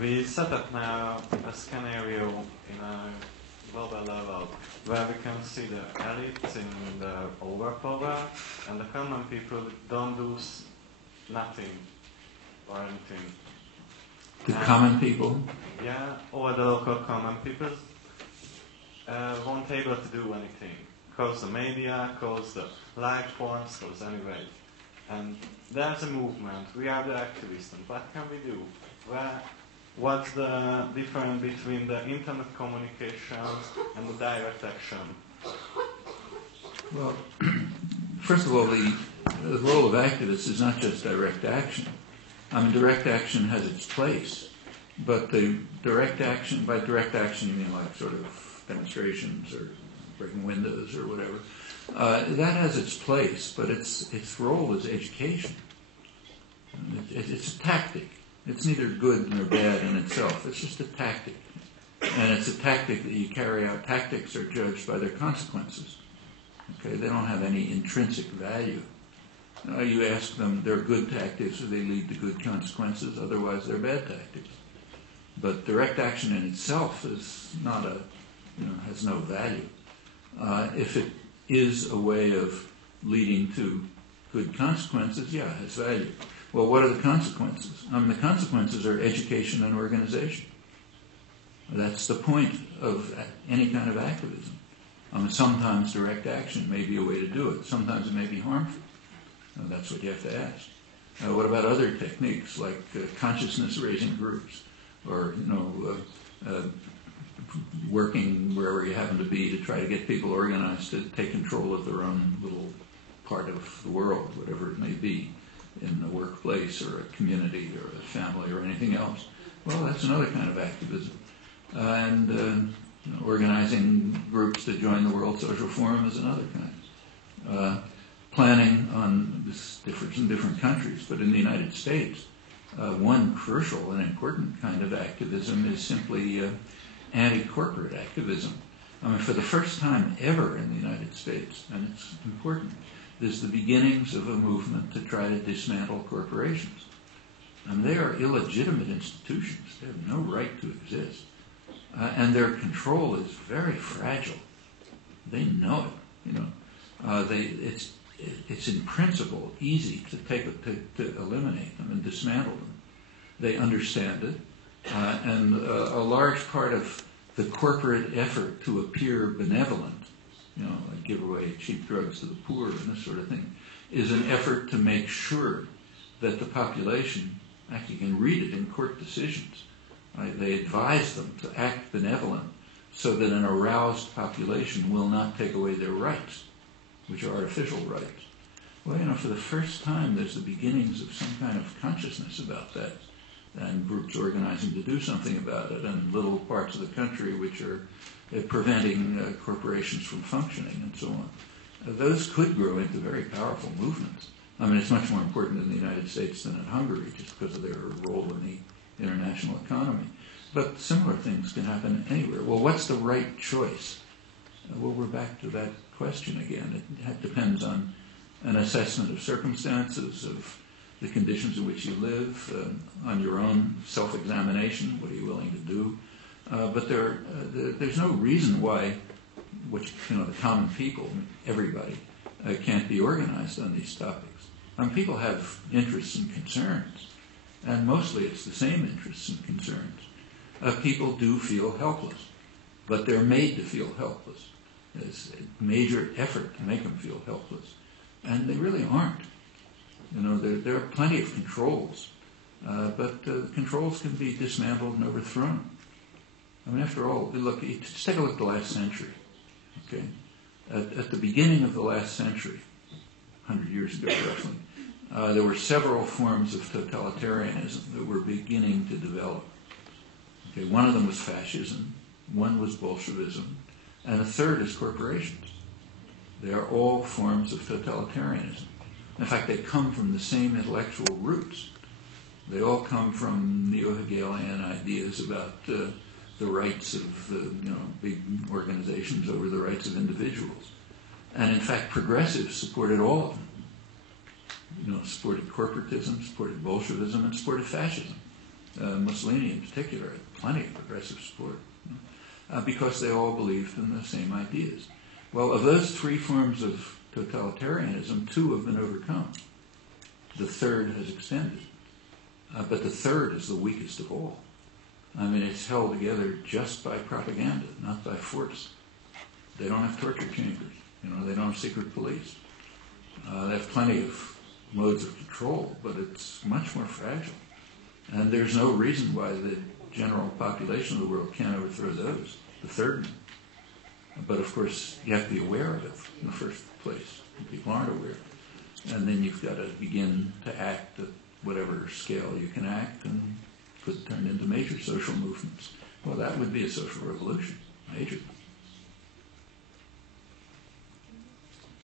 We set up now a scenario in a global level where we can see the elites in the overpower and the common people don't do nothing or anything. The common people? Yeah, or the local common people won't able to do anything. Cause the media, cause the like points, cause anyway. And there's a movement, we are the activists, and what can we do? What's the difference between the internet communications and the direct action? Well, first of all, the role of activists is not just direct action. I mean, direct action has its place, but the direct action, by direct action you mean like sort of demonstrations or breaking windows or whatever, that has its place, but its role is education. It's a tactic. It's neither good nor bad in itself. It's just a tactic. And it's a tactic that you carry out. Tactics are judged by their consequences. Okay, they don't have any intrinsic value. You ask them, they're good tactics, or they lead to good consequences, otherwise they're bad tactics. But direct action in itself is not has no value. If it is a way of leading to good consequences, yeah, it has value. Well, what are the consequences? The consequences are education and organization. That's the point of any kind of activism. Sometimes direct action may be a way to do it. Sometimes it may be harmful. That's what you have to ask. What about other techniques like consciousness-raising groups, or working wherever you happen to be to try to get people organized to take control of their own little part of the world, whatever it may be, in a workplace or a community or a family or anything else? Well, that's another kind of activism. And organizing groups to join the World Social Forum is another kind. Planning on this differs in different countries, but in the United States, one crucial and important kind of activism is simply anti-corporate activism. For the first time ever in the United States, and it's important, there's the beginnings of a movement to try to dismantle corporations. And they are illegitimate institutions. They have no right to exist. And their control is very fragile. They know it. It's in principle easy to eliminate them and dismantle them. They understand it. And a large part of the corporate effort to appear benevolent, like give away cheap drugs to the poor and this sort of thing, is an effort to make sure that the population, actually you can read it in court decisions, right? They advise them to act benevolent so that an aroused population will not take away their rights, which are artificial rights. Well, for the first time there's the beginnings of some kind of consciousness about that, and groups organizing to do something about it, and little parts of the country which are preventing corporations from functioning and so on. Those could grow into very powerful movements. It's much more important in the United States than in Hungary, just because of their role in the international economy. But similar things can happen anywhere. Well, what's the right choice? Well, we're back to that question again. It depends on an assessment of circumstances, of the conditions in which you live, on your own self-examination, what are you willing to do. But there's no reason why the common people, everybody, can't be organized on these topics. People have interests and concerns, and mostly it's the same interests and concerns. People do feel helpless, but they're made to feel helpless. There's a major effort to make them feel helpless, and they really aren't. There are plenty of controls, but the controls can be dismantled and overthrown. After all, just take a look at the last century. Okay, at the beginning of the last century, 100 years ago roughly, there were several forms of totalitarianism that were beginning to develop. Okay, one of them was fascism, one was Bolshevism, and a third is corporations. They are all forms of totalitarianism. In fact, they come from the same intellectual roots. They all come from neo-Hegelian ideas about the rights of big organizations over the rights of individuals. And in fact, progressives supported all of them. Supported corporatism, supported Bolshevism, and supported fascism. Mussolini in particular had plenty of progressive support, because they all believed in the same ideas. Well, of those three forms of totalitarianism, two have been overcome. The third has extended. But the third is the weakest of all. I mean, it's held together just by propaganda, not by force. They don't have torture chambers. They don't have secret police. They have plenty of modes of control, but it's much more fragile. And there's no reason why the general population of the world can't overthrow those, the third one. But of course, you have to be aware of it in the first place. People aren't aware. And then you've got to begin to act at whatever scale you can act and turn into major social movements. Well, that would be a social revolution, major.